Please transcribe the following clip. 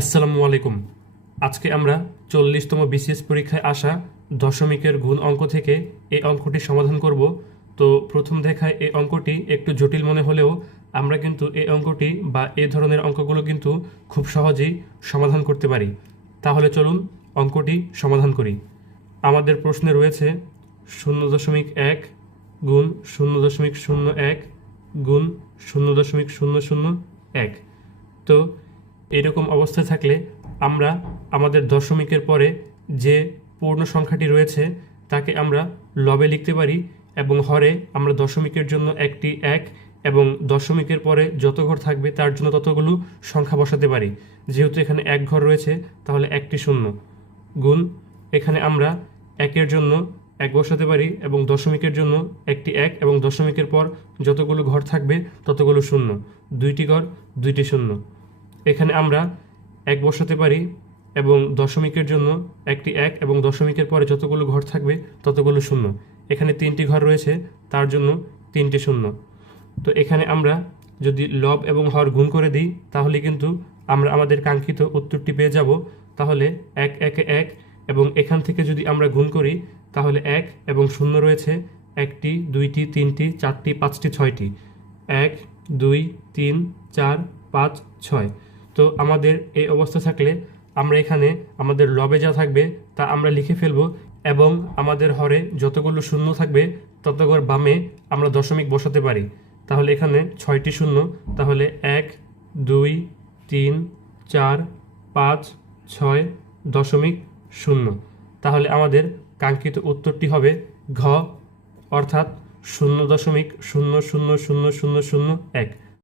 আসসালামু আলাইকুম। আজকে আমরা 40তম বিসিএস পরীক্ষায় আসা দশমিকের গুণ অঙ্ক থেকে এই অঙ্কটি সমাধান করব। তো প্রথম দেখায় এই অঙ্কটি একটু জটিল মনে হলেও আমরা কিন্তু এই অঙ্কটি বা এই ধরনের অঙ্কগুলো কিন্তু খুব সহজেই সমাধান করতে পারি। তাহলে চলুন অঙ্কটি সমাধান করি। আমাদের প্রশ্নে রয়েছে 0.1 গুণ 0.01 গুণ 0.001। তো এরকম অবস্থায় থাকলে আমরা আমাদের দশমিকের পরে যে পূর্ণ সংখ্যাটি রয়েছে তাকে আমরা লবে লিখতে পারি এবং হরে আমরা দশমিকের জন্য একটি এক এবং দশমিকের পরে যত ঘর থাকবে তার জন্য ততগুলো সংখ্যা বসাতে পারি। যেহেতু এখানে এক ঘর রয়েছে তাহলে একটি শূন্য গুণ এখানে আমরা একের জন্য এক বসাতে পারি এবং দশমিকের জন্য একটি এক এবং দশমিকের পর যতগুলো ঘর থাকবে ততগুলো শূন্য, দুইটি ঘর দুইটি শূন্য। এখানে আমরা এক বসাতে পারি এবং দশমিকের জন্য একটি এক এবং দশমিকের পরে যতগুলো ঘর থাকবে ততগুলো শূন্য। এখানে তিনটি ঘর রয়েছে তার জন্য তিনটি শূন্য। তো এখানে আমরা যদি লব এবং হর গুণ করে দিই তাহলে কিন্তু আমরা আমাদের কাঙ্ক্ষিত উত্তরটি পেয়ে যাব। তাহলে এক একে এক এবং এখান থেকে যদি আমরা গুণ করি তাহলে এক এবং শূন্য রয়েছে একটি দুইটি তিনটি চারটি পাঁচটি ছয়টি, 1 2 3 4 5 6। তো আমাদের এই অবস্থা থাকলে আমরা এখানে আমাদের লবে যা থাকবে তা আমরা লিখে ফেলব এবং আমাদের হরে যতগুলো শূন্য থাকবে ততগুলো বামে আমরা দশমিক বসাতে পারি। তাহলে এখানে 6টি শূন্য, তাহলে 1 2 3 4 5 6 দশমিক শূন্য। তাহলে আমাদের কাঙ্ক্ষিত উত্তরটি হবে ঘ, অর্থাৎ 0.0000001।